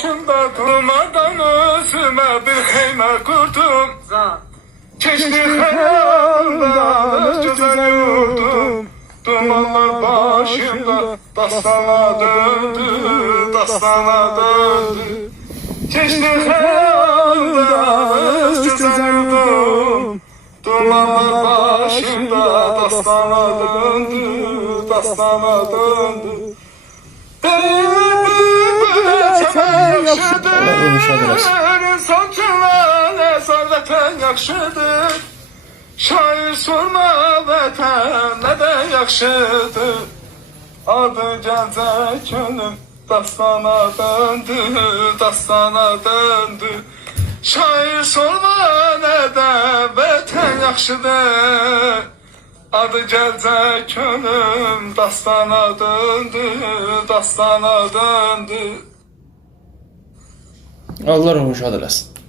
başımda durmadan özüme bir xeymə qurdum. Keçdi xəyalımdan öz gözəl yurdum. Dumanlar başımda dastana döndü, dastana döndü. Keçdi xəyalımdan öz gözəl yurdum. Dumanlar başımda dastana döndü, dastana döndü. Vətən yaxşıdır, sancılar əzar vətən yaxşıdır. Şair sorma vətən nədən yaxşıdır. Adı gəlcək könlüm dastana döndü, dastana döndü. Şair sorma nədən vətən yaxşıdır. Adı gəlcək könlüm dastana döndü, dastana döndü. Allah ruhunu şad eləsin.